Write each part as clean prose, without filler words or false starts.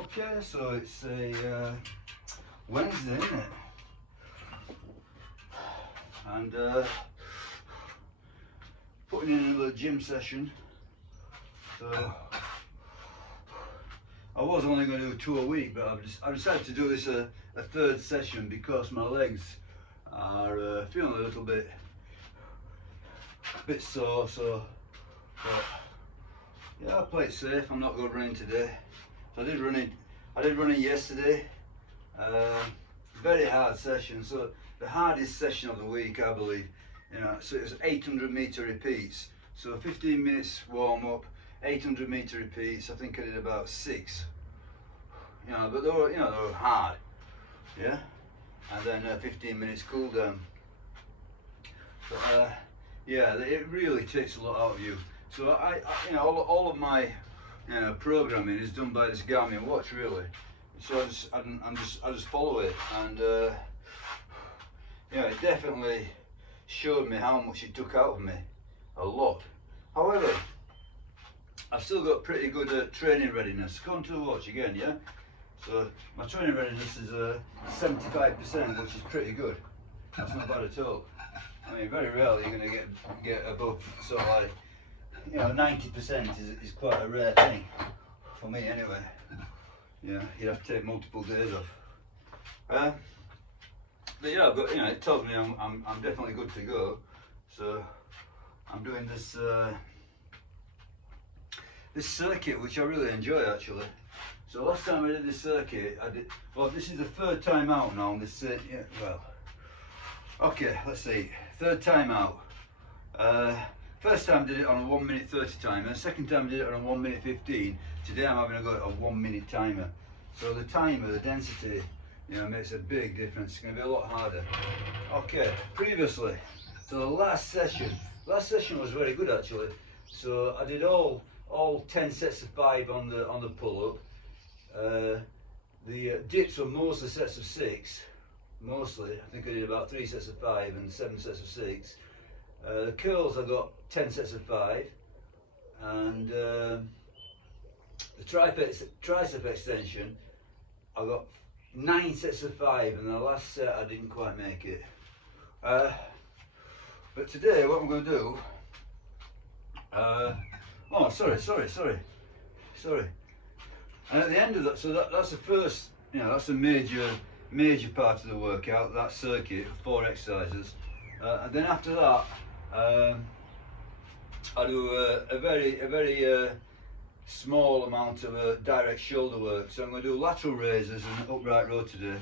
Okay, so it's a Wednesday, isn't it? And putting in another gym session. So I was only going to do 2 a week, but I decided to do this a third session because my legs are feeling a little bit sore. So, but yeah, I'll play it safe. I'm not going running today. So I did running yesterday. Very hard session. So the hardest session of the week, I believe. You know, so it was 800 meter repeats. So 15 minutes warm up, 800 meter repeats. I think I did about 6. You know, but they were hard. Yeah. And then 15 minutes cool down. But yeah, it really takes a lot out of you. So I all of my programming is done by this Garmin watch, really. So I just follow it, and it definitely showed me how much it took out of me, a lot. However, I've still got pretty good training readiness. Go on to the watch again, yeah. So my training readiness is 75%, which is pretty good. That's not bad at all. I mean, very rarely you're going to get above sort of like 90% is quite a rare thing for me anyway. Yeah, you'd have to take multiple days off. But yeah, but it tells me I'm definitely good to go. So I'm doing this this circuit, which I really enjoy actually. So last time I did this circuit, this is the third time out now on this. Okay, let's see. Third time out. First time I did it on a 1 minute 30 timer. Second time I did it on a 1 minute 15. Today I'm having a go at a 1 minute timer. So the timer, the density, makes a big difference. It's going to be a lot harder. Okay, previously, so the last session was very good actually. So I did all 10 sets of 5 on the pull up. The dips were mostly sets of 6. Mostly, I think I did about 3 sets of 5 and 7 sets of 6. The curls I got 10 sets of 5, and the tricep extension I got 9 sets of 5, and the last set I didn't quite make it. But today what I'm going to do, sorry. And at the end of that, so that's the first, that's a major part of the workout, that circuit, 4 exercises. And then after that, I do a very small amount of direct shoulder work. So I'm going to do lateral raises and upright row today.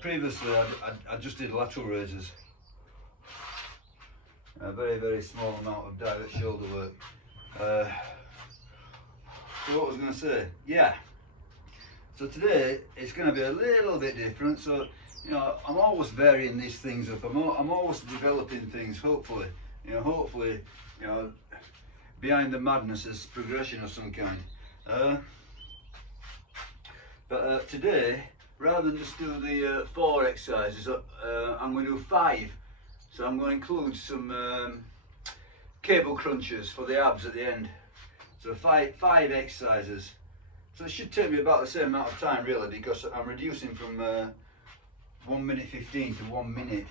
Previously I just did lateral raises. A very small amount of direct shoulder work. So what was I going to say? Yeah. So today it's going to be a little bit different. So I'm always varying these things up. I'm always developing things. Hopefully, behind the madness is progression of some kind. But today, rather than just do the 4 exercises, I'm going to do 5. So I'm going to include some cable crunches for the abs at the end. So 5 exercises. So it should take me about the same amount of time really, because I'm reducing from 1 minute 15 to 1 minute.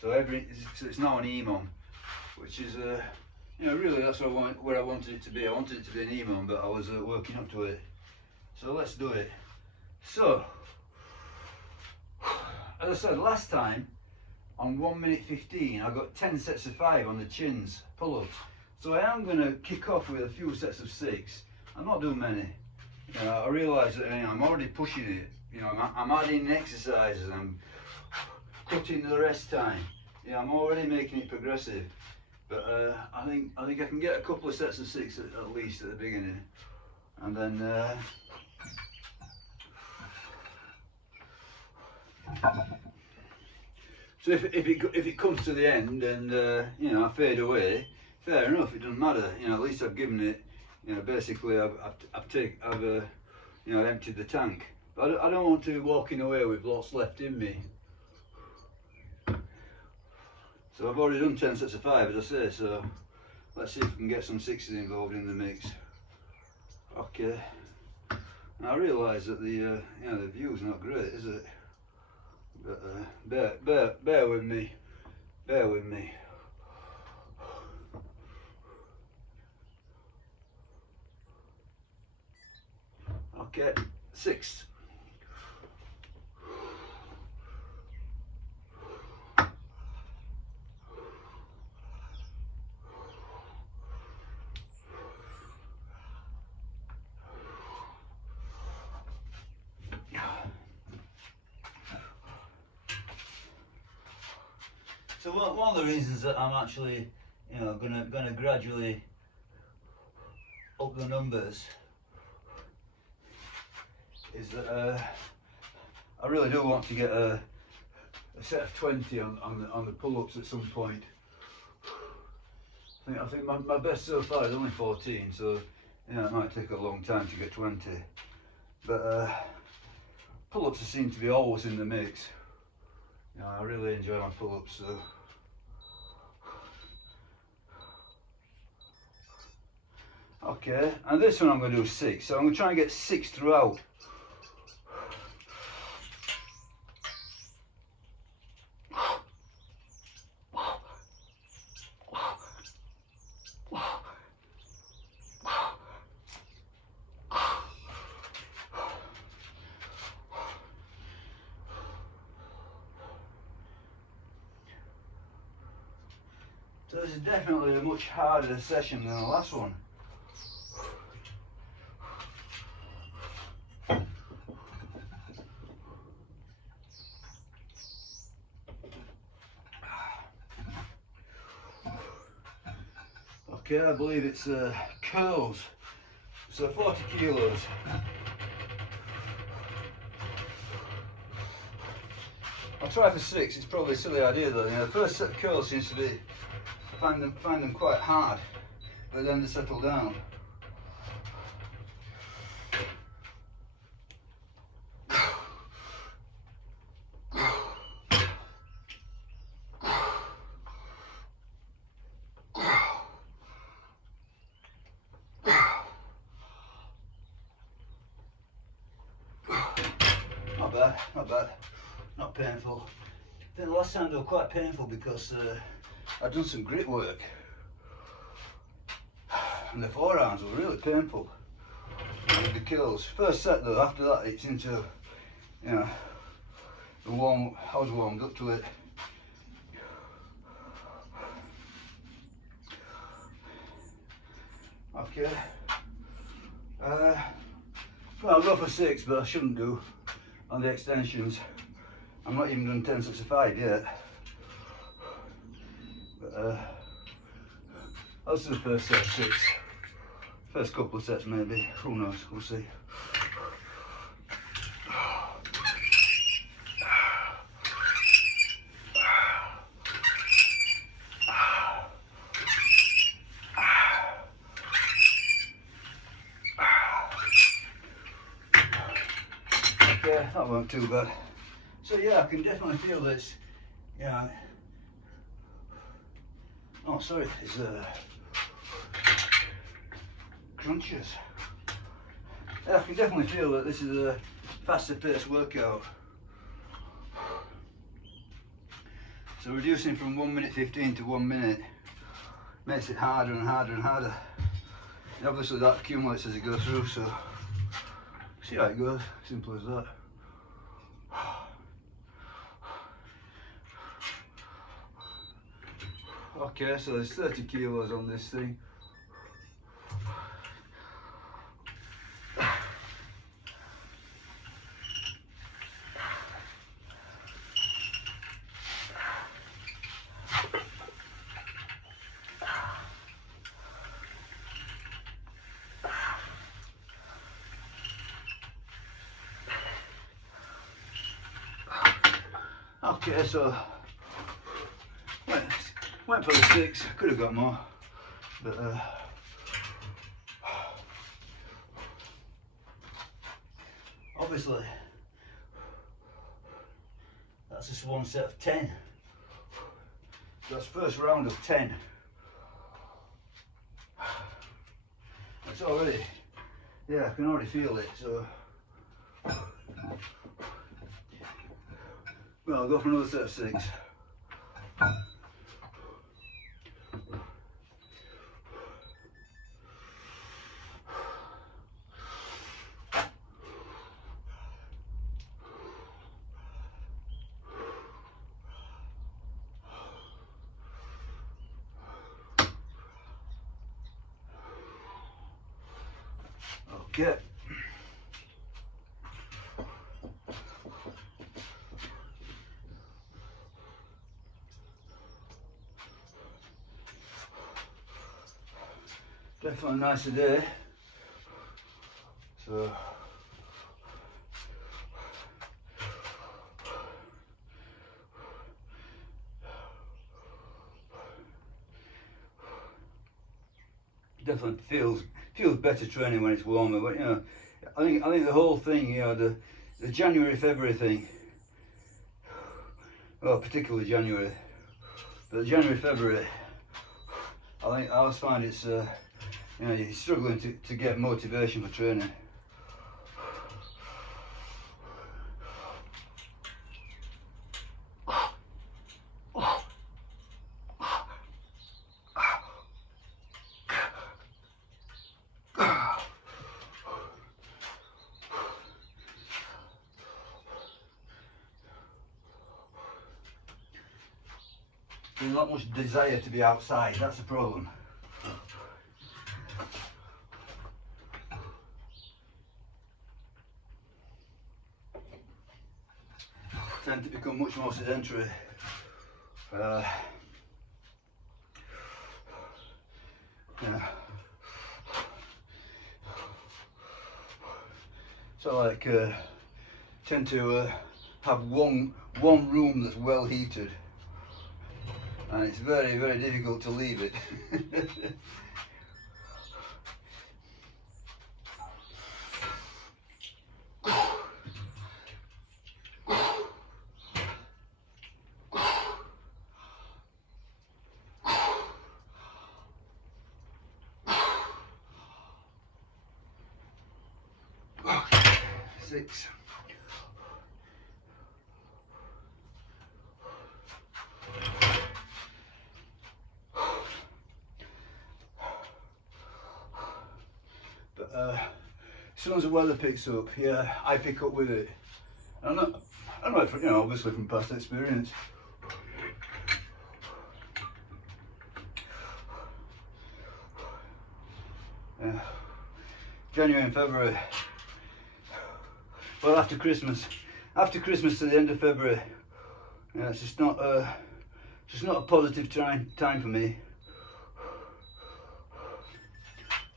So it's now an EMOM, which is really that's where I wanted it to be. I wanted it to be an EMOM, but I was working up to it. So let's do it. So as I said last time, on 1 minute 15 I got 10 sets of 5 on the chins pull-ups. So I am going to kick off with a few sets of 6. I'm not doing many. I realise that I'm already pushing it. I'm adding exercises, I'm cutting the rest time. I'm already making it progressive. But I think I can get a couple of sets of 6 at least at the beginning, and then so if it comes to the end and I fade away, fair enough. It doesn't matter. At least I've given it. Basically I've emptied the tank. But I don't want to be walking away with lots left in me. So I've already done 10 sets of 5, as I say, so let's see if we can get some 6s involved in the mix. Okay. And I realise that the you know, the view's not great, is it? But bear with me. Bear with me. Okay, 6. So one of the reasons that I'm actually, you know, gonna gradually up the numbers is that I really do want to get a set of 20 on the pull-ups at some point. I think my best so far is only 14, so you know, it might take a long time to get 20. But pull-ups seem to be always in the mix. You know, I really enjoy my pull-ups, so. Okay, and this one I'm going to do 6, so I'm going to try and get 6 throughout. So this is definitely a much harder session than the last one. Okay, I believe it's curls, so 40 kilos. I'll try for 6, it's probably a silly idea though. You know, the first set of curls seems to be, find them quite hard, but then they settle down. Not bad, not bad, not painful. I think the last time they were quite painful because I'd done some grip work and the forearms were really painful with the kills. First set though, after that it's into, you know, I was warmed up to it. Okay. Well, I'll go for 6, but I shouldn't do on the extensions. I'm not even done 10 sets of 5 yet. But I'll do the first set of 6. First couple of sets maybe, who knows, we'll see. Okay, that wasn't too bad. So yeah, I can definitely feel this, yeah. Oh, sorry, it's crunches. Yeah, I can definitely feel that this is a faster paced workout. So reducing from 1 minute 15 to 1 minute makes it harder and harder and harder. And obviously that accumulates as it goes through, so see how it goes, simple as that. Okay, so there's 30 kilos on this thing. Okay, so went for the 6, could have got more, but obviously that's just one set of 10. That's first round of 10. It's already, Yeah, I can already feel it, so well, I'll go for another set of 6. Okay. Definitely a nicer day. So definitely feels better training when it's warmer, but you know, I think the whole thing, you know, the January February thing, well, particularly January, but January February, I always find it's you know, you're struggling to get motivation for training. There's not much desire to be outside, that's the problem. Tend to become much more sedentary. Yeah. So like tend to have one room that's well heated, and it's very, very difficult to leave it. 6. But as soon as the weather picks up, yeah, I pick up with it. I know if, you know, obviously from past experience. Yeah. January and February. Well, after Christmas to the end of February, yeah, it's just not a positive time for me.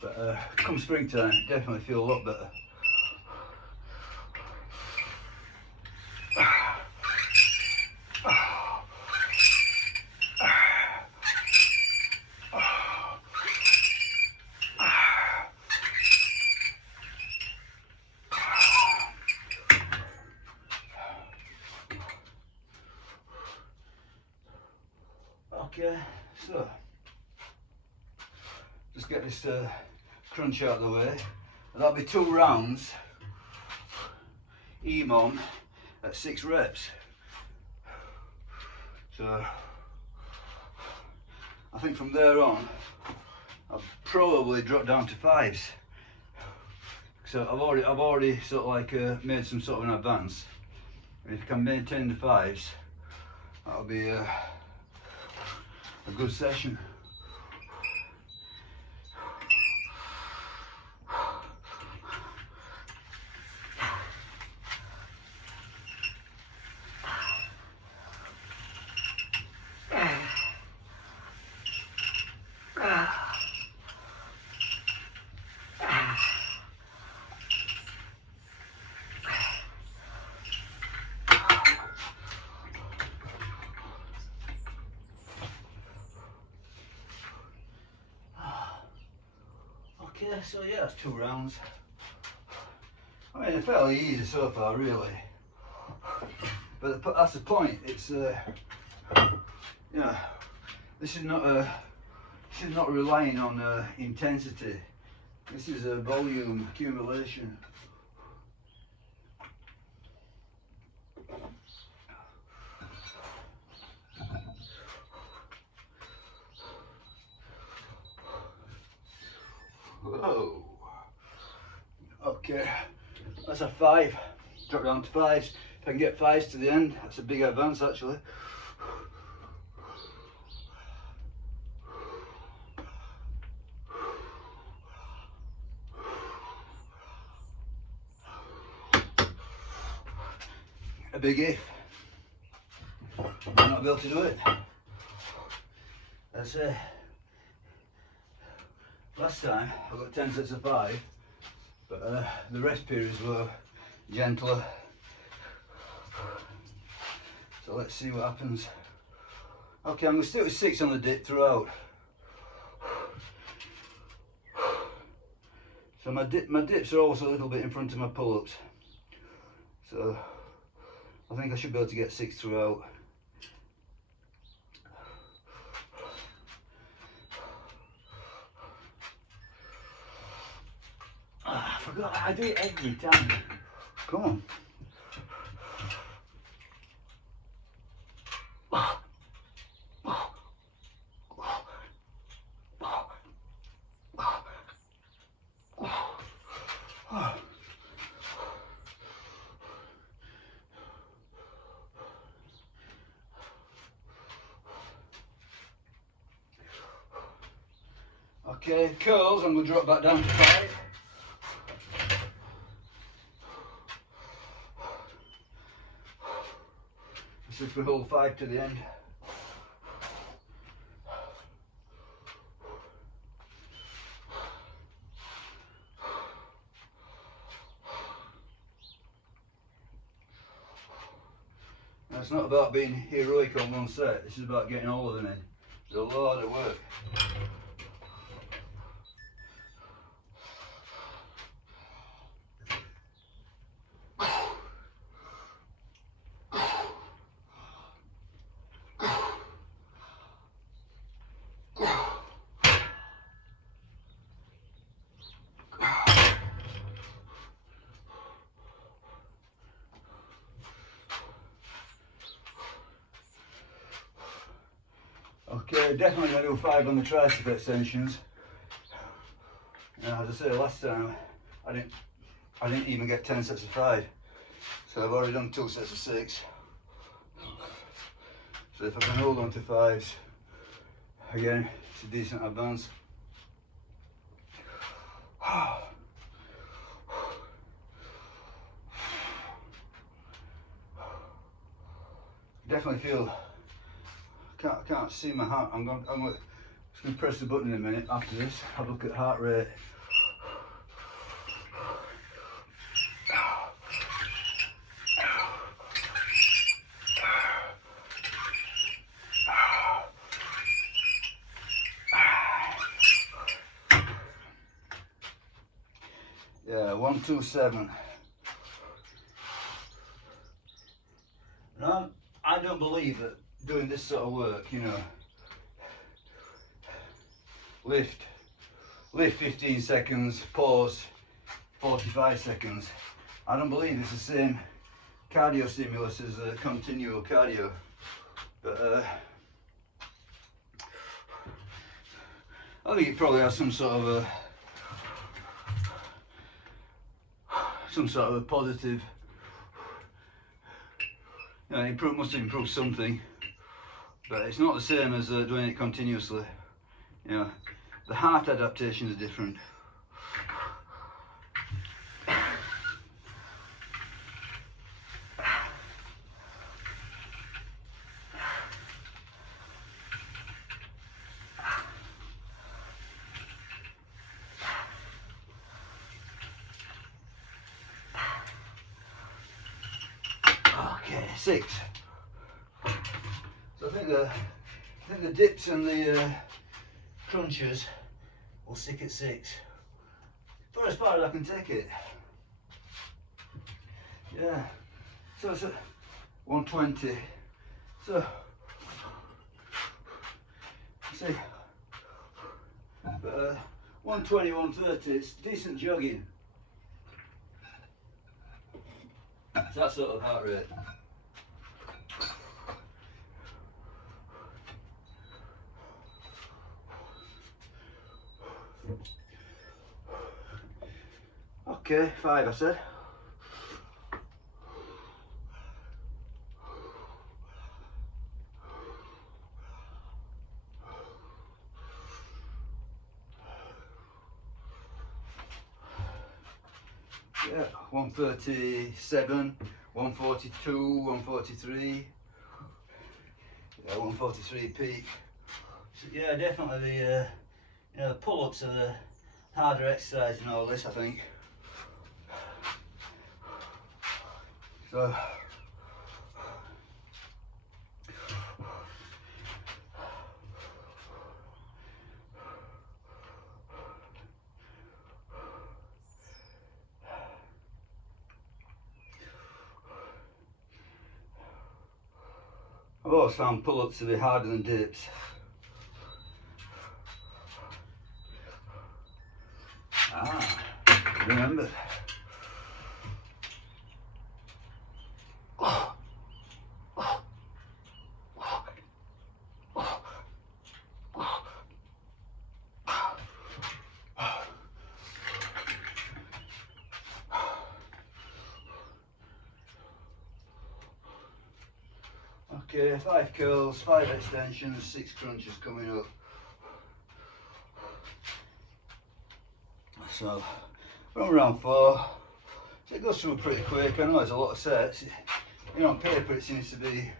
But come springtime, definitely feel a lot better. Okay, so just get this crunch out of the way. That'll be 2 rounds EMOM at 6 reps. So I think from there on I'll probably drop down to 5s. So I've already sort of like made some sort of an advance. And if I can maintain the 5s, that'll be a good session. Okay, so yeah, that's 2 rounds. I mean, they're fairly easy so far, really. But that's the point. It's this is not relying on intensity. This is a volume accumulation. Whoa. Okay, that's a 5. Drop down to 5s. If I can get 5s to the end, that's a big advance actually. A big if. Might not be able to do it. That's it. Last time I got 10 sets of 5, but the rest periods were gentler. So let's see what happens. Okay, I'm going to stick with 6 on the dip throughout. So my dips are also a little bit in front of my pull-ups. So I think I should be able to get 6 throughout. I forgot, I do it every time. Come on. Okay, curls, I'm going to drop back down to 5. So if we hold 5 to the end. Now it's not about being heroic on one set, this is about getting all of them in. It's a lot of work. Okay, definitely going to do 5 on the tricep extensions. As I say, last time I didn't even get 10 sets of 5, so I've already done 2 sets of 6. So if I can hold on to 5s, again, it's a decent advance. Definitely feel. Can't see my heart. I'm just going to press the button in a minute after this. Have a look at heart rate. Yeah, 127. Now, I don't believe that doing this sort of work, you know, lift 15 seconds, pause 45 seconds. I don't believe it's the same cardio stimulus as continual cardio, but I think it probably has some sort of a positive, you know, must improve something. But it's not the same as doing it continuously. You know, the heart adaptations are different. Okay, 6. So I think the dips and the crunches will stick at 6. For as far as I can take it. Yeah. So it's at 120. So see. But 120, 130, it's decent jogging. It's that sort of heart rate. Okay, 5 I said. Yeah, 137, 142, 143. Yeah, 143 peak. So yeah, definitely the you know, the pull-ups are the harder exercise in all this, I think. So I've always found pull-ups to be harder than dips. Remember. Okay, 5 curls, 5 extensions, 6 crunches coming up. So we're on round 4. So it goes through pretty quick. I know there's a lot of sets. You know, on paper it seems to be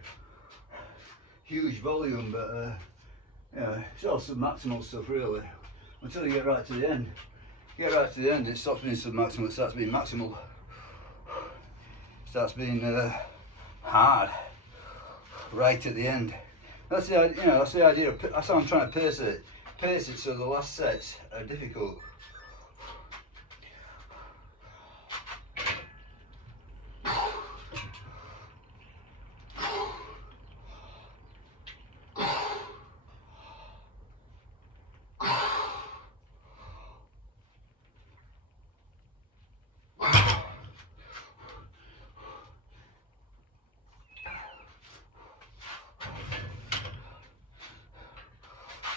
huge volume, but yeah, it's all submaximal stuff really. Until you get right to the end. You get right to the end, it stops being submaximal, it starts being maximal. It starts being hard right at the end. That's the idea. You know, that's the idea. That's how I'm trying to pace it. Pace it so the last sets are difficult.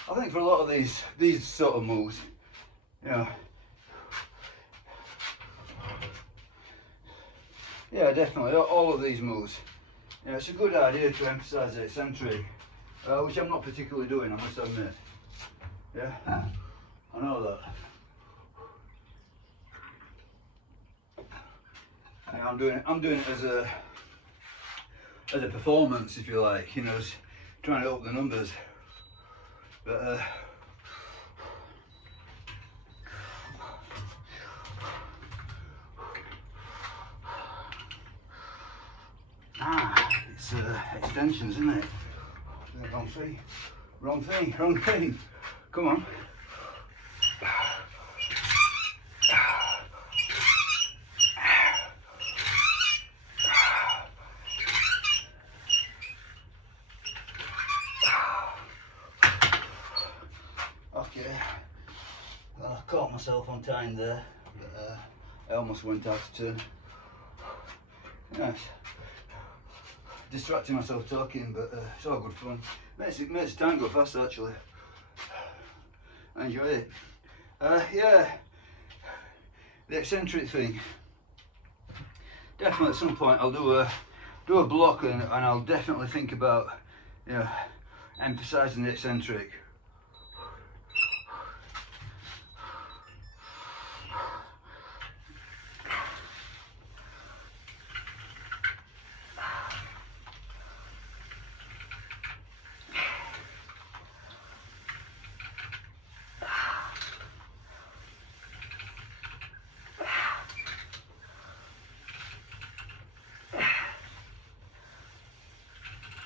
I think for a lot of these sort of moves, you know, yeah, definitely, all of these moves, you know, it's a good idea to emphasise the eccentric, which I'm not particularly doing, I must admit. Yeah, I know that. Yeah, I'm doing it as a performance, if you like, you know, as trying to up the numbers. But it's extensions, isn't it? Wrong thing, wrong thing, wrong thing. Come on. Okay, well, I caught myself on time there, but I almost went out of turn. Yes. Distracting myself talking, but it's all good fun. Makes the time go fast actually. I enjoy it. Yeah, the eccentric thing. Definitely at some point I'll do a block and I'll definitely think about, you know, emphasising the eccentric.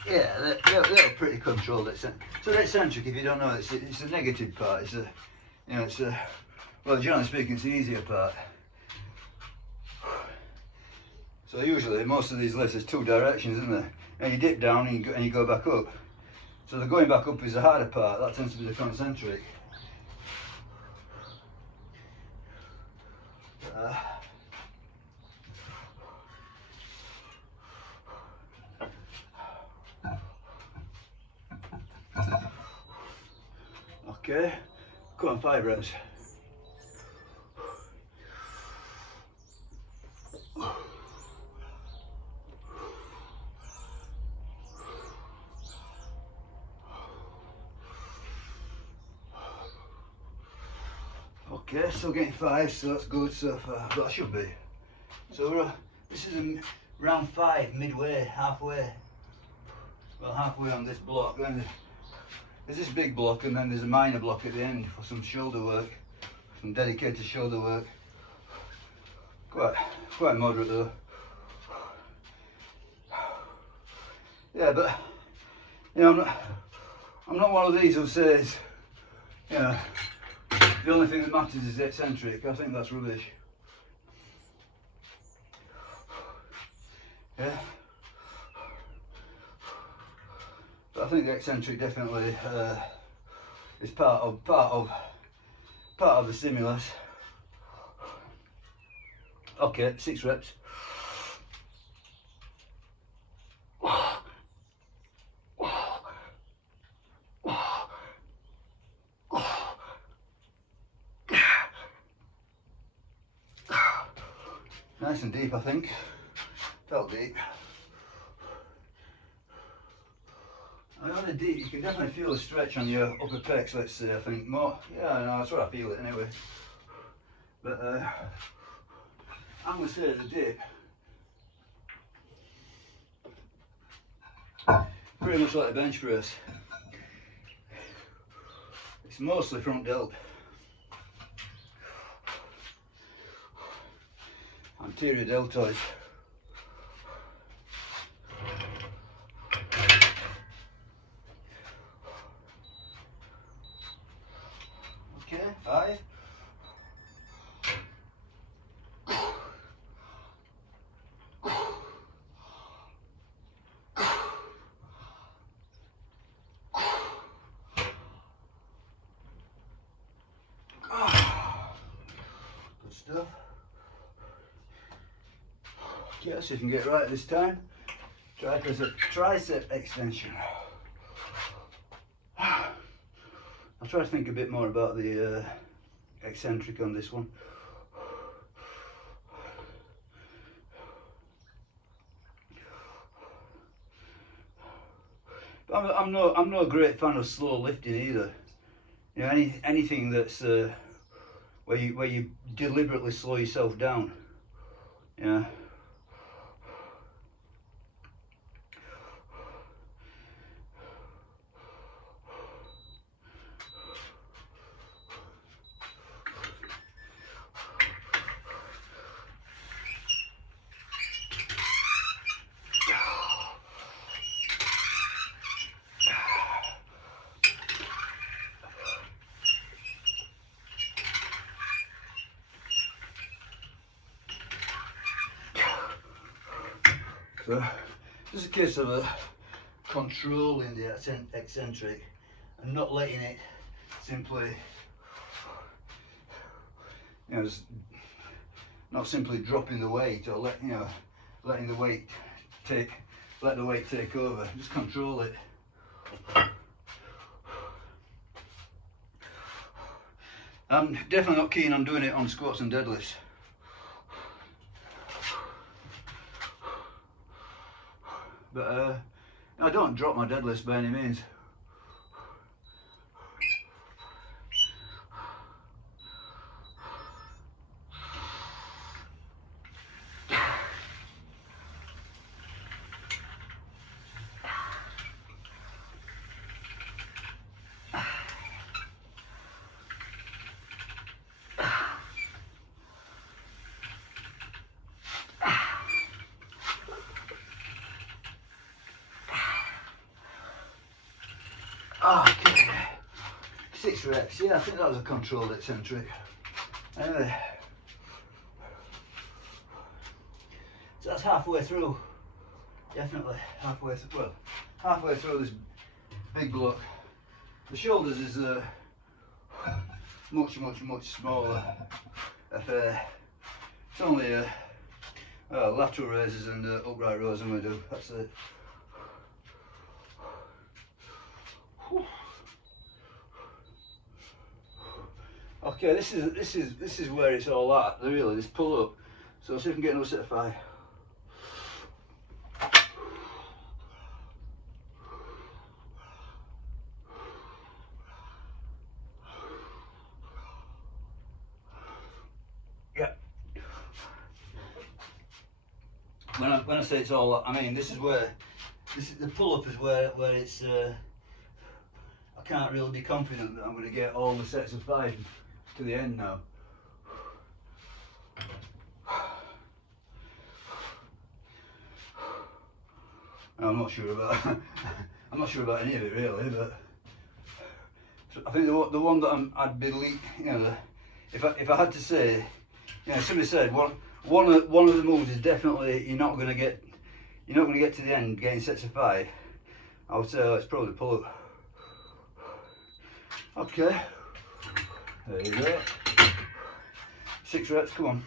Yeah, they're pretty controlled. So the eccentric, if you don't know, it's a negative part. It's a, you know, it's a, well, generally speaking, it's the easier part. So usually, most of these lifts, there's 2 directions, isn't there? And you dip down and you go back up. So the going back up is the harder part. That tends to be the concentric. Okay, come on, 5 reps. Okay, still getting 5, so that's good so far, but I should be. So this is round 5, midway, halfway. Well, halfway on this block. Then there's this big block, and then there's a minor block at the end for some shoulder work, some dedicated shoulder work. Quite moderate though. Yeah, but you know, I'm not one of these who says, you know, the only thing that matters is eccentric. I think that's rubbish. Yeah. But I think the eccentric definitely is part of the stimulus. Okay, 6 reps. Nice and deep, I think. Felt deep. On a deep, you can definitely feel a stretch on your upper pecs, let's say, I think. More, yeah, no, that's what I feel it anyway. But I'm going to say at the dip, pretty much like a bench press. It's mostly front delt. Anterior deltoid. Okay, 5. Good stuff. Okay, let's see if we can get it right this time. Tricep extension. I'll try to think a bit more about the eccentric on this one. But I'm no great fan of slow lifting either. You know, anything that's where you deliberately slow yourself down. Yeah. So just a case of controlling the eccentric and not letting it simply, you know, just not simply dropping the weight or letting the weight let the weight take over. Just control it. I'm definitely not keen on doing it on squats and deadlifts. But I don't drop my deadlifts by any means. Okay, 6 reps. Yeah, I think that was a controlled eccentric. Anyway, so that's halfway through. Definitely halfway through. Well, halfway through this big block. The shoulders is much smaller affair. It's only lateral raises and upright rows I'm going to do. That's it. Okay, this is where it's all at. Really, this pull up. So see if I can get another set of 5. Yeah. When I say it's all at, I mean this is the pull up is where it's. I can't really be confident that I'm going to get all the sets of 5 to the end now. I'm not sure about I'm not sure about any of it really, but I think the one that I'd be if I had to say, somebody said one of the moves is definitely you're not going to get to the end getting sets of 5. I would say it's probably pull up. Okay, there you go. 6 reps, come on.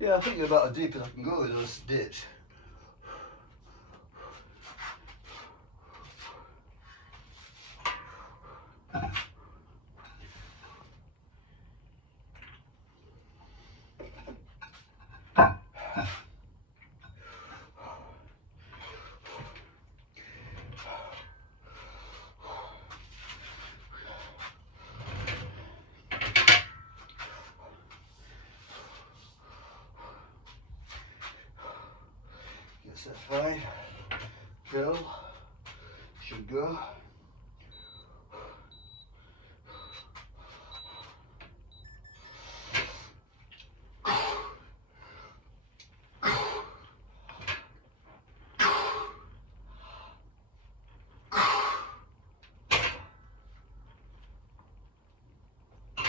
Yeah, I think you're about as deep as I can go with those dips. Set 5, fill, should go.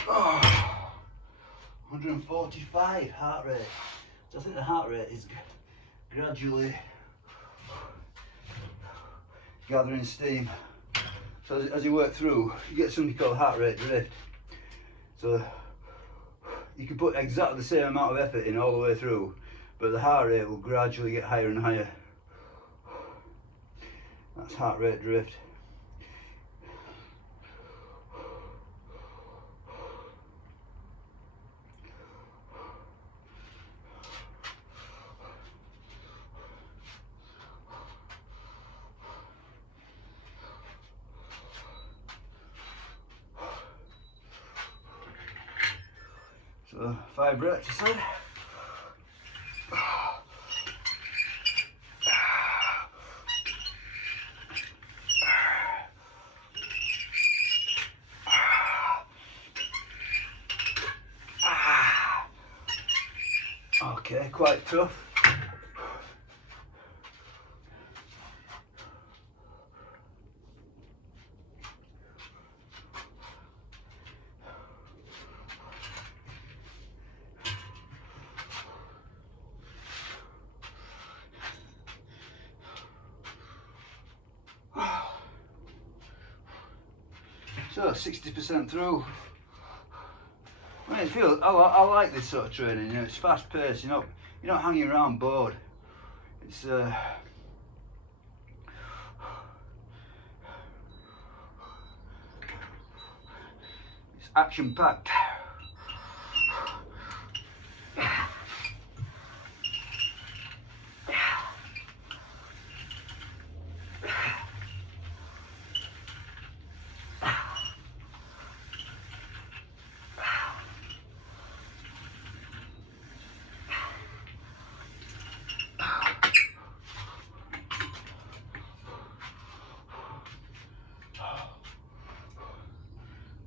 Oh, 145 heart rate. So I think the heart rate is gradually gathering steam. So as you work through, you get something called heart rate drift. So you can put exactly the same amount of effort in all the way through, but the heart rate will gradually get higher and higher. That's heart rate drift. So 5 reps, I said. Okay, quite tough. So 60% through. I mean, I like this sort of training. It's fast paced. You're not hanging around bored. It's action packed.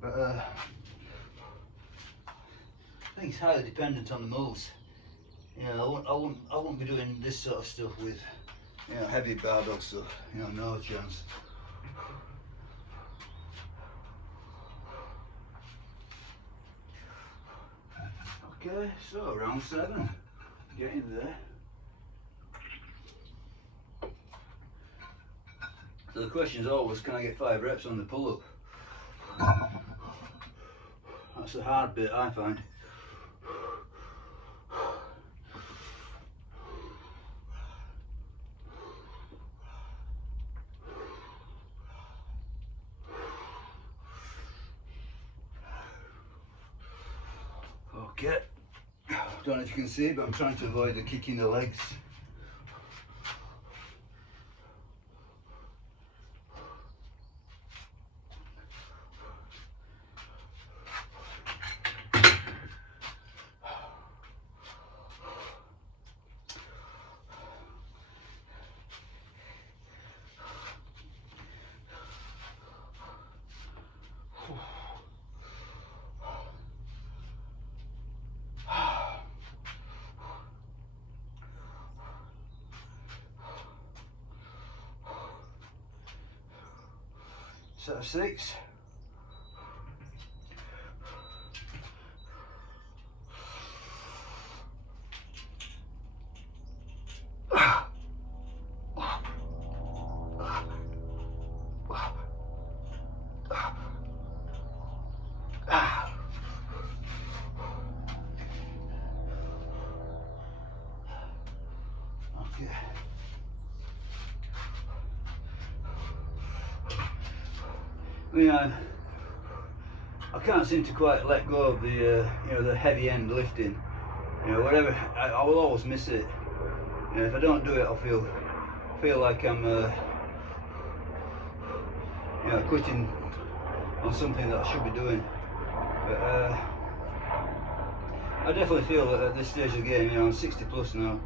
But I think it's highly dependent on the moves. I won't be doing this sort of stuff with heavy barbell stuff. No chance. Okay, so round 7, getting there. So the question is always, can I get 5 reps on the pull-up? That's the hard bit, I find. Okay, don't know if you can see, but I'm trying to avoid the kick in the legs. Set of 6. Okay. I can't seem to quite let go of the the heavy end lifting. Whatever, I will always miss it. If I don't do it, I feel like I'm quitting on something that I should be doing. But I definitely feel that at this stage of the game, I'm 60 plus now.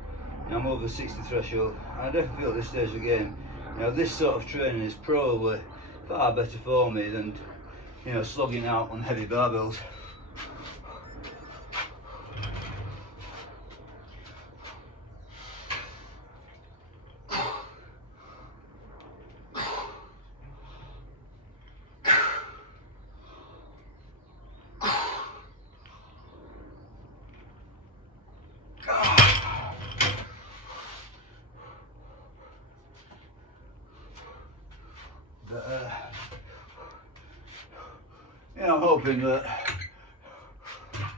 I'm over the 60 threshold. I definitely feel at this stage of the game, this sort of training is probably far better for me than slogging out on heavy barbells. But I'm hoping that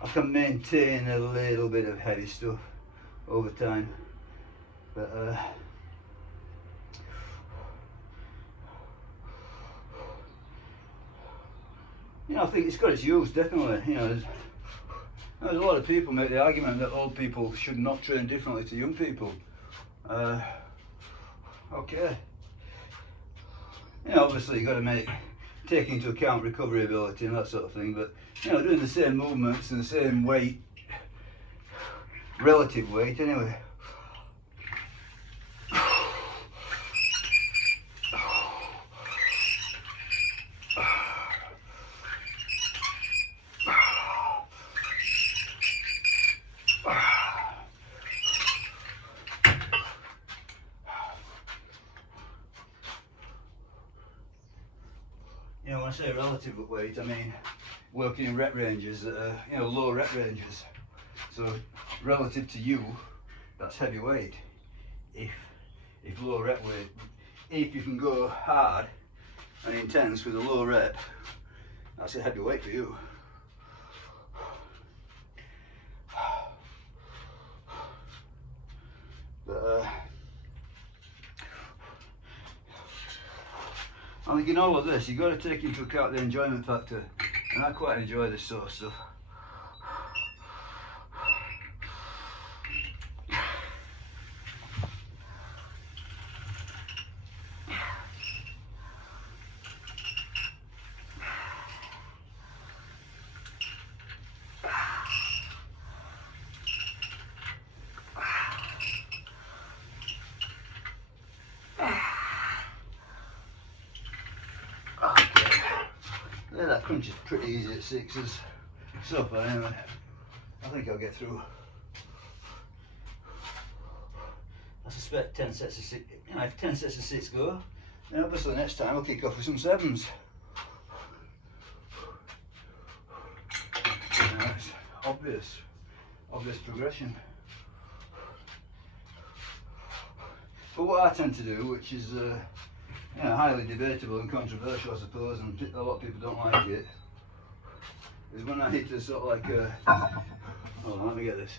I can maintain a little bit of heavy stuff over time. But I think it's got its use, definitely. There's a lot of people make the argument that old people should not train differently to young people. Okay. Obviously you've got to take into account recovery ability and that sort of thing, but doing the same movements and the same weight, relative weight anyway. When I say relative weight, I mean working in rep ranges that are, low rep ranges. So relative to you, that's heavy weight. If low rep weight, if you can go hard and intense with a low rep, that's a heavy weight for you. But I think in all of this, you've got to take into account the enjoyment factor, and I quite enjoy this sort of stuff. Yeah, that crunch is pretty easy at 6s. So far anyway. I think I'll get through. I suspect 10 sets of 6, if 10 sets of 6 go, then obviously next time I'll kick off with some 7s. It's obvious. obvious progression. But what I tend to do, which is highly debatable and controversial, I suppose, and a lot of people don't like it, is when I hit a sort of like hold on, let me get this.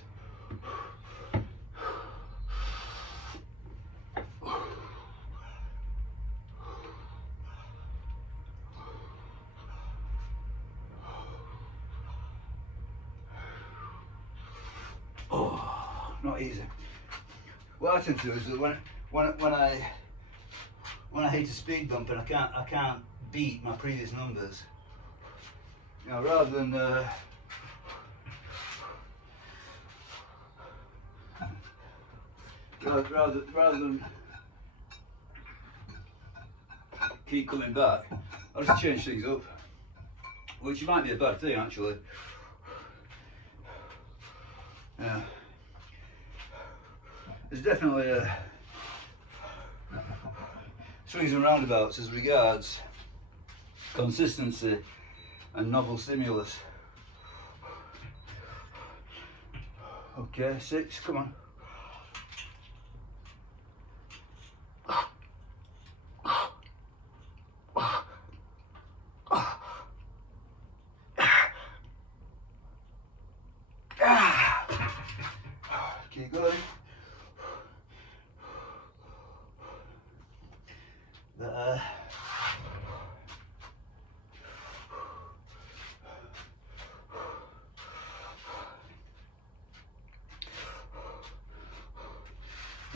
Oh, not easy. What I tend to do is that when I hit a speed bump and I can't beat my previous numbers, you know, rather than keep coming back, I'll just change things up, which might be a bad thing actually. Yeah. There's definitely swings and roundabouts as regards consistency and novel stimulus. Okay, 6, come on. Keep going.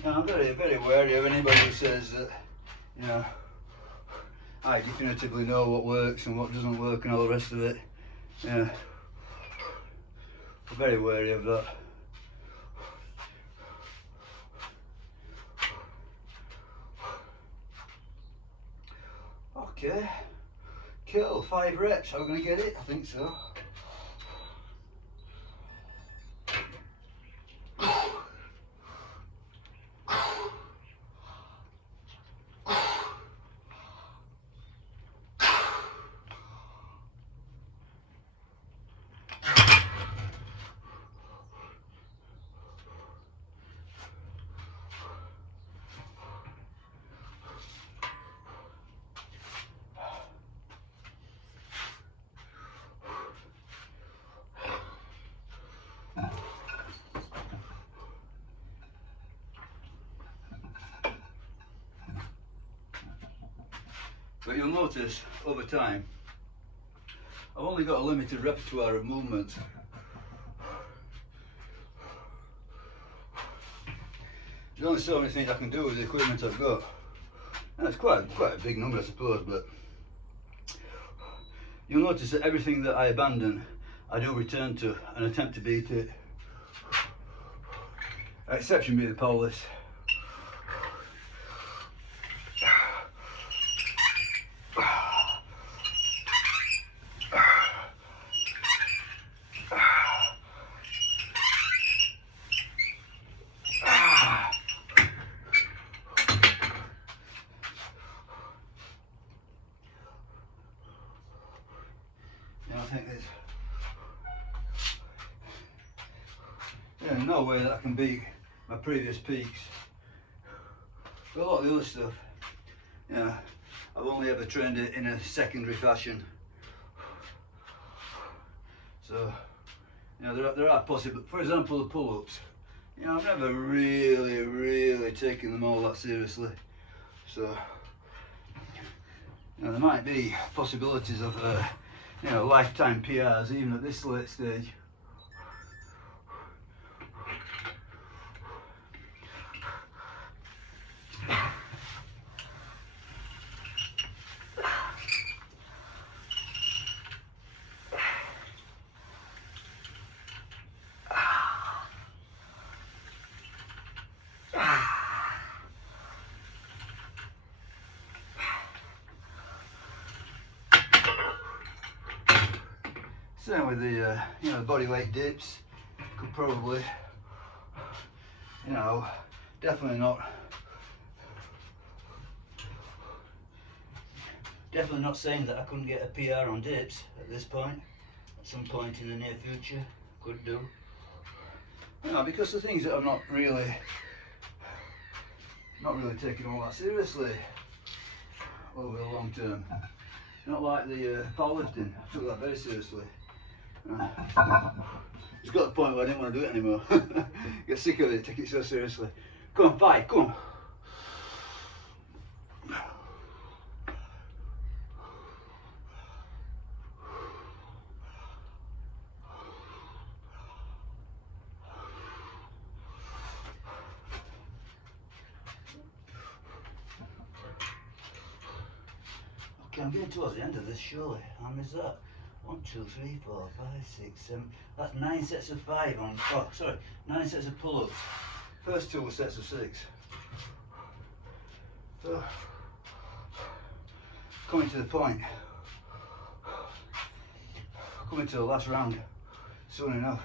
I'm very wary of anybody who says that, you know, I definitively know what works and what doesn't work and all the rest of it. Yeah, I'm very wary of that. Okay, cool, 5 reps, are we going to get it? I think so. But you'll notice over time, I've only got a limited repertoire of movements. There's only so many things I can do with the equipment I've got. And it's quite a big number, I suppose, but you'll notice that everything that I abandon, I do return to and attempt to beat it. Exception being the powerlifts. I think there's no way that I can beat my previous peaks. But a lot of the other stuff, I've only ever trained it in a secondary fashion. So, there are possible, for example, the pull-ups. I've never really taken them all that seriously. So, there might be possibilities of lifetime PRs even at this late stage. Same with the the body weight dips. Could probably, definitely not saying that I couldn't get a PR on dips at this point. At some point in the near future, could do. No, because the things that I'm not really taking all that seriously over the long term. Not like the powerlifting. I took that very seriously. It's got to the point where I didn't want to do it anymore. Get sick of it, take it so seriously. Come on, 5, come on. Okay, I'm getting towards the end of this surely. How many is that? 1, 2, 3, 4, 5, 6, 7. That's 9 sets of 5 on. Oh, sorry, 9 sets of pull-ups. First 2 were sets of 6. So, coming to the point. Coming to the last round. Soon enough.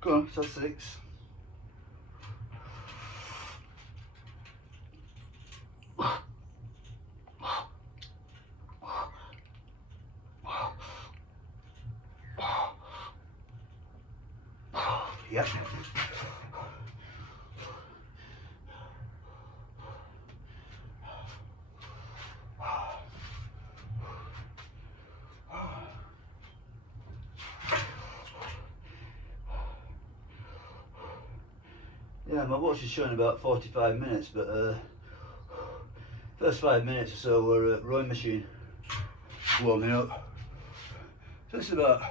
Go on, that's 6. Yep. Yeah, my watch is showing about 45 minutes, but first 5 minutes or so were rowing machine warming up. So this is about,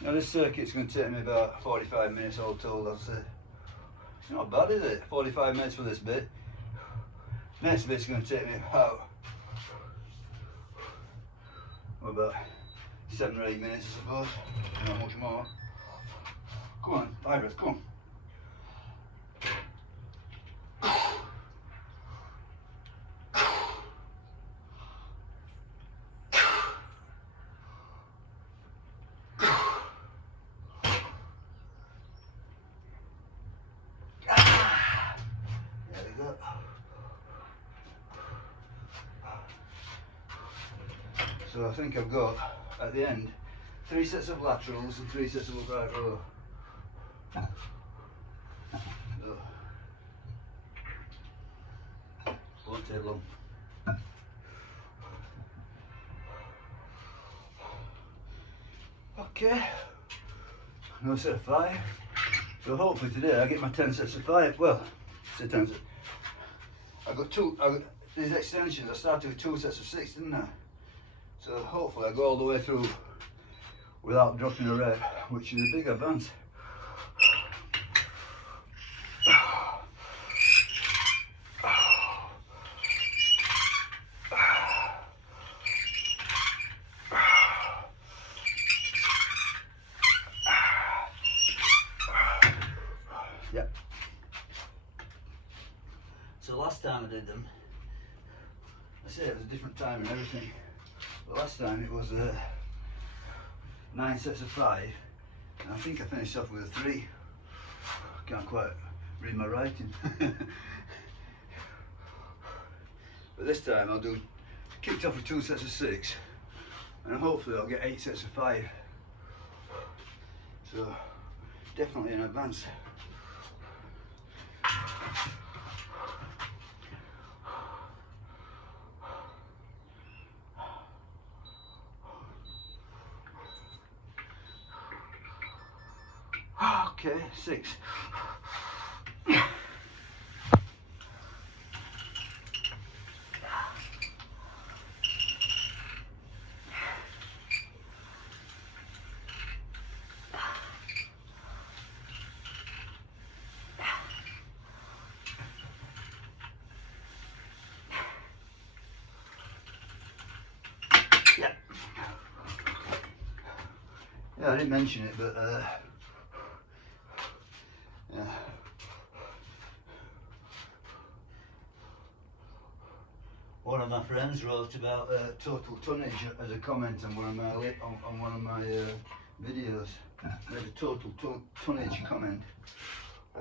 now this circuit's going to take me about 45 minutes all told, I'll say. It's not bad, is it? 45 minutes for this bit. Next bit's going to take me about 7 or 8 minutes, I suppose. Not much more. Come on, Iris, come on. So I think I've got, at the end, 3 sets of laterals and 3 sets of upright row. So, won't take long. Okay, another set of 5. So hopefully today I get my 10 sets of 5. Well, say 10 sets. I got these extensions. I started with 2 sets of 6, didn't I? So hopefully I go all the way through without dropping a rep, which is a big advance. Yep. So last time I did them, I say it was a different time and everything. But last time it was 9 sets of 5, and I think I finished off with a 3. Can't quite read my writing. But this time I'll do, kicked off with 2 sets of 6, and hopefully I'll get 8 sets of 5. So definitely in advance. Okay, 6. Yeah, I didn't mention it, but yeah. One of my friends wrote about total tonnage as a comment on one of my videos. made a total tonnage comment.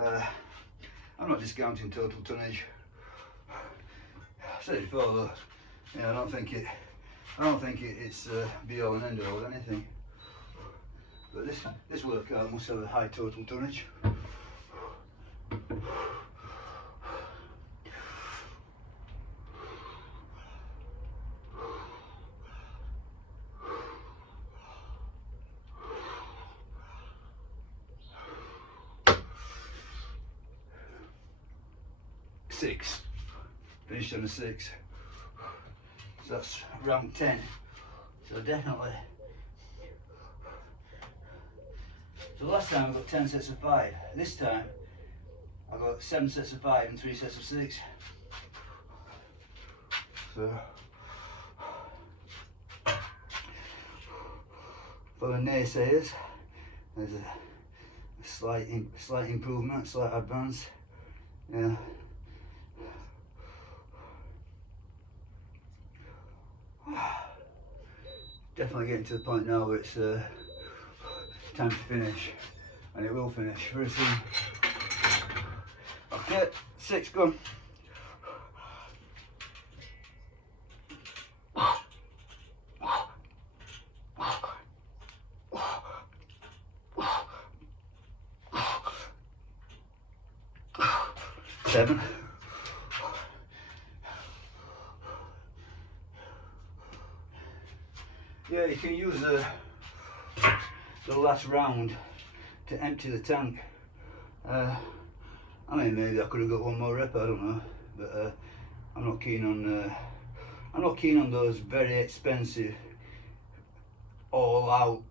I'm not discounting total tonnage. I said it before though, you know, I don't think it's be all and end all with anything. But this workout must have a high total tonnage. Six. Finished on a 6. So that's round 10. So definitely. So last time I got 10 sets of 5. This time I got 7 sets of 5 and 3 sets of 6. So for the naysayers, there's a slight improvement, slight advance. Yeah. Definitely getting to the point now where it's time to finish, and it will finish very soon. Okay, 6 gone. Seven. Yeah, you can use the last round to empty the tank. I mean, maybe I could have got one more rep, I don't know, but I'm not keen on those very expensive, all-out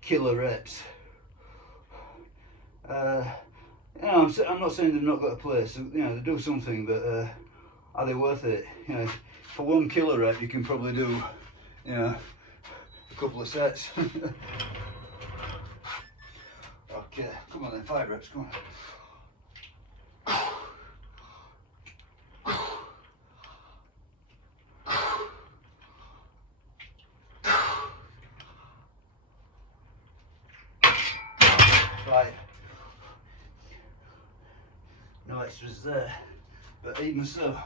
killer reps. You know, I'm not saying they've not got a place. You know, they do something, but are they worth it? You know, for one killer rep, you can probably do, you know, a couple of sets. Okay, come on then, 5 reps, come on. 5. No extras there, but even so,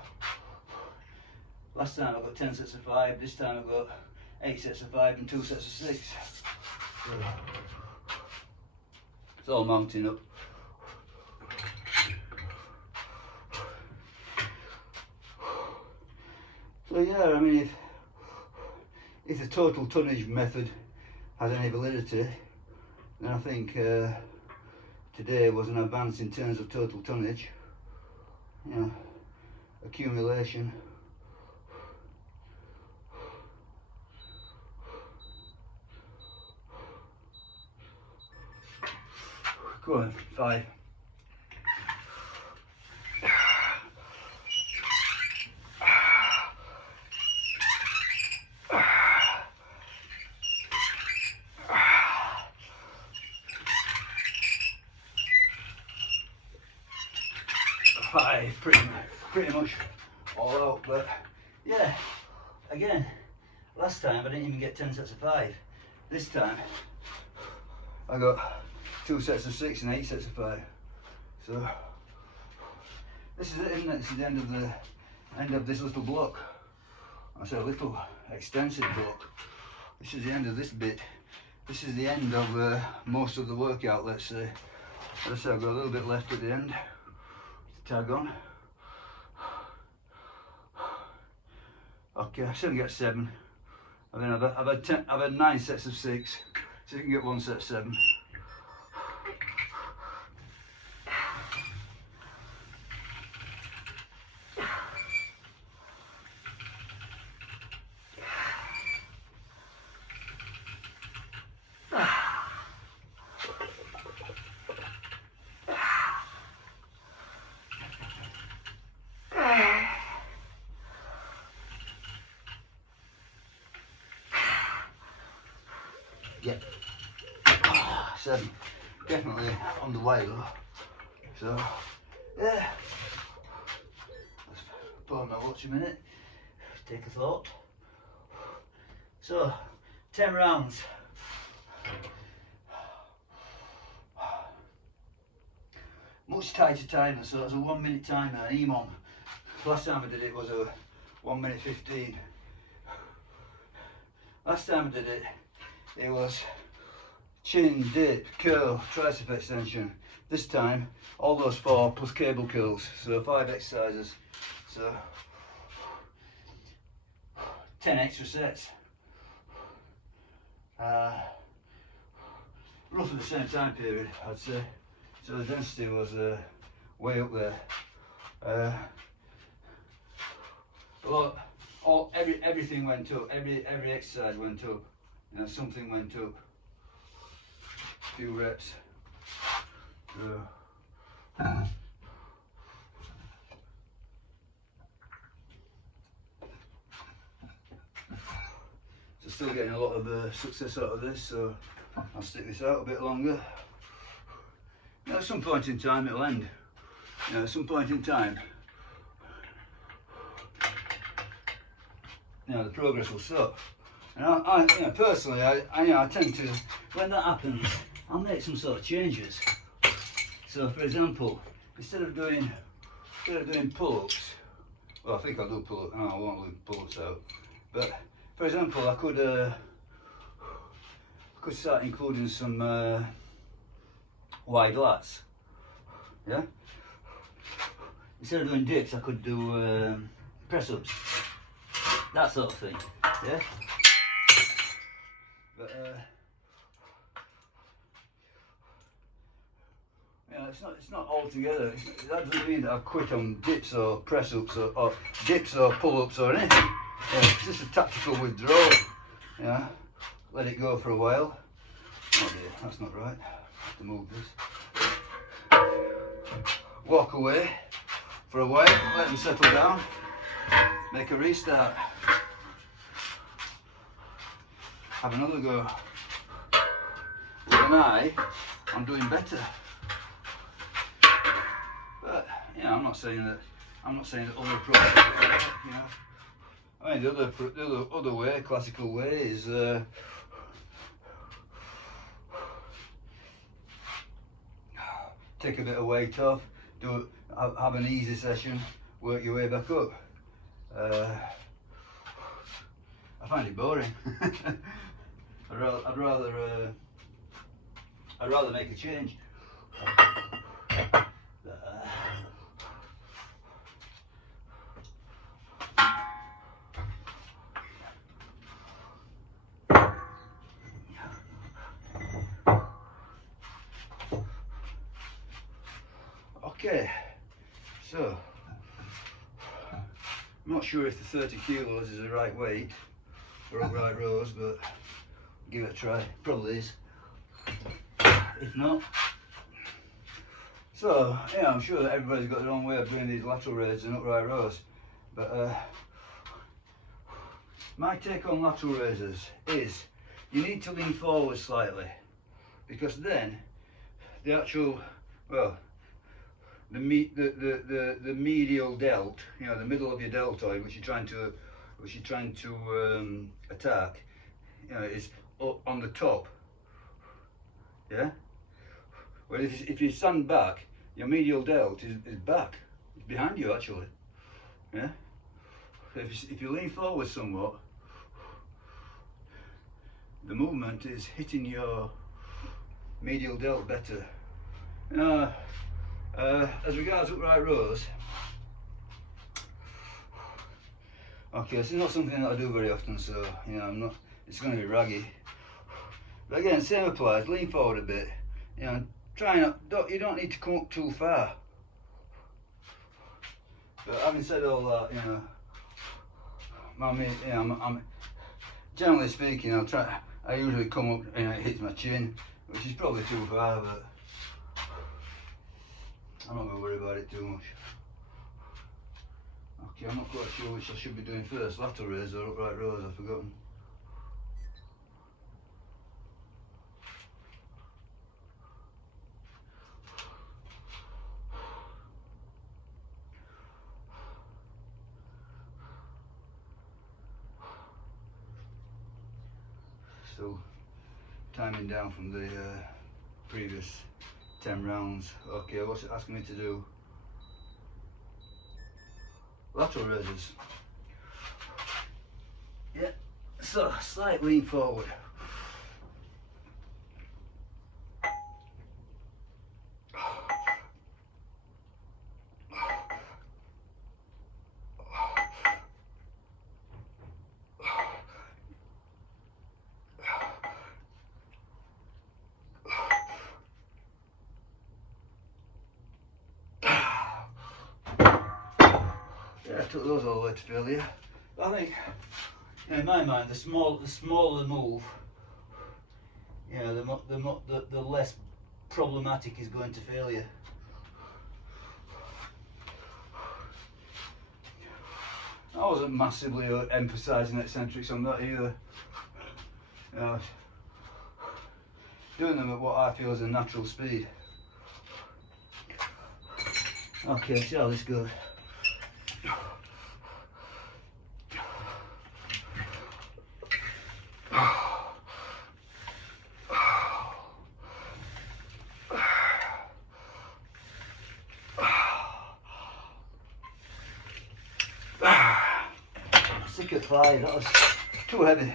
last time I got 10 sets of 5, this time I got 8 sets of 5 and 2 sets of 6. It's all mounting up. So yeah, I mean, if the total tonnage method has any validity, then I think today was an advance in terms of total tonnage, you know, accumulation. Go on, 5. Pretty much all out, but yeah, again, last time I didn't even get 10 sets of 5. This time I got 2 sets of 6 and 8 sets of 5. So this is it, isn't it? This is the end of this little block. I say a little extensive block. This is the end of this bit. This is the end of most of the workout, let's say. As I say, I've got a little bit left at the end to tag on. Okay, I should get 7. And then I've had 9 sets of 6, so you can get 1 set of 7. Yep. 7. Definitely on the way though. So, yeah. Let's put on my watch a minute. Take a thought. So, 10 rounds. much tighter timer, so it's a 1 minute timer, an EMOM. Last time I did it was a 1 minute 15. Last time I did it, it was chin, dip, curl, tricep extension. This time, all those 4 plus cable curls, so 5 exercises. So 10 extra sets. Roughly the same time period, I'd say. So the density was way up there. But everything went up. Every exercise went up. You know, something went up. A few reps. So still getting a lot of success out of this, so I'll stick this out a bit longer. You know, at some point in time it'll end. You know, at some point in time, you know, the progress will stop. And I you know, personally, I tend to, when that happens, I'll make some sort of changes. So, for example, instead of doing pull-ups, well, I think I'll do pull-ups. No, I won't do pull-ups out. But for example, I could start including some wide lats. Yeah. Instead of doing dips, I could do press-ups. That sort of thing. Yeah. But you know, it's not all together. That doesn't mean that I've quit on dips or press-ups or dips or pull-ups or anything. Yeah, it's just a tactical withdrawal. Yeah. Let it go for a while. Oh dear, that's not right. I have to move this. Walk away for a while, let them settle down, make a restart. Have another go. With an eye on doing better. But you know, I'm not saying that other approaches, you know. I mean, the other way, classical way, is take a bit of weight off, have an easy session, work your way back up. I find it boring. I'd rather make a change. Okay, so I'm not sure if the 30 kilos is the right weight for upright rows, but give it a try. Probably is. If not, so yeah, I'm sure that everybody's got their own way of doing these lateral raises and upright rows, but my take on lateral raises is you need to lean forward slightly, because then the actual, well, the medial delt, you know, the middle of your deltoid, which you're trying to attack, you know, is up on the top. Yeah. Well, if you stand back, your medial delt is back. It's behind you actually. Yeah. So if you lean forward somewhat, the movement is hitting your medial delt better. As regards upright rows, okay, this is not something that I do very often, so you know, it's going to be raggy. But again, same applies. Lean forward a bit. You know, you don't need to come up too far. But having said all that, you know, I'm generally speaking, I usually come up, you know, it hits my chin, which is probably too far, but I'm not going to worry about it too much. Okay, I'm not quite sure which I should be doing first, lateral raise or upright rows, I've forgotten. Still timing down from the previous 10 rounds. Okay, what's it asking me to do? Lateral raises. Yeah, so slight lean forward. Yeah, I took those all the way to failure. I think, in my mind, the smaller the move, you know, the less problematic is going to failure. I wasn't massively emphasising eccentrics on that either. You know, doing them at what I feel is a natural speed. Okay, see how this goes. Stick at 5, that was too heavy.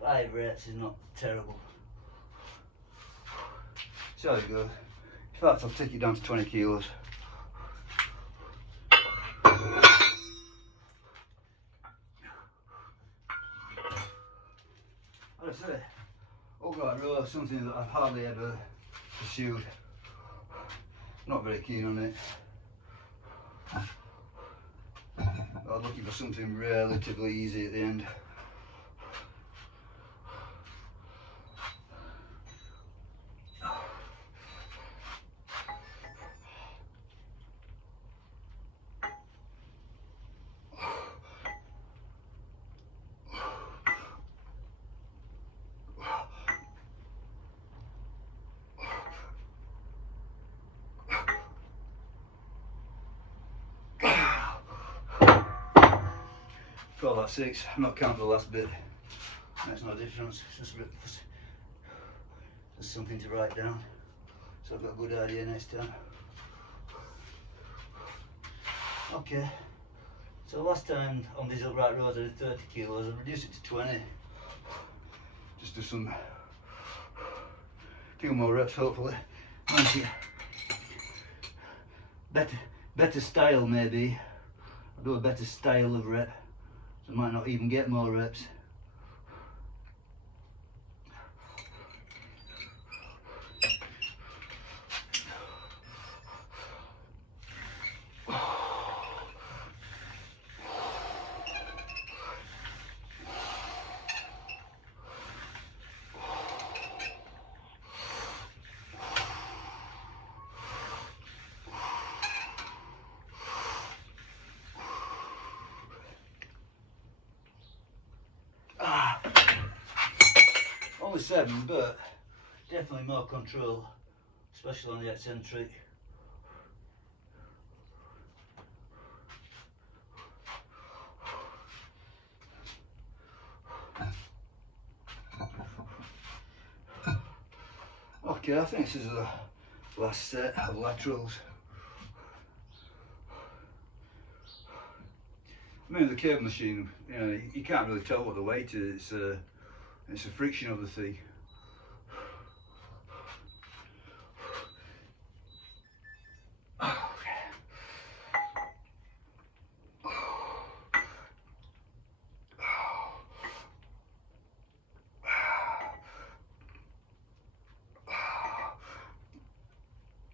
5 reps is not terrible. See how it goes. In fact, I'll take it down to 20 kilos. As I say, upright row is something that I've hardly ever pursued. Not very keen on it. I'm looking for something relatively easy at the end. Call that 6. I'm not counting the last bit. Makes no difference. It's just something to write down, so I've got a good idea next time. Okay. So last time on these upright rows I did 30 kilos. I've reduced it to 20. Just do some few more reps, hopefully. Better style maybe. I'll do a better style of rep. I might not even get more reps. Only 7, but definitely more control, especially on the eccentric. Okay, I think this is the last set of laterals. I mean, the cable machine, you know, you can't really tell what the weight is. It's a friction of the thing.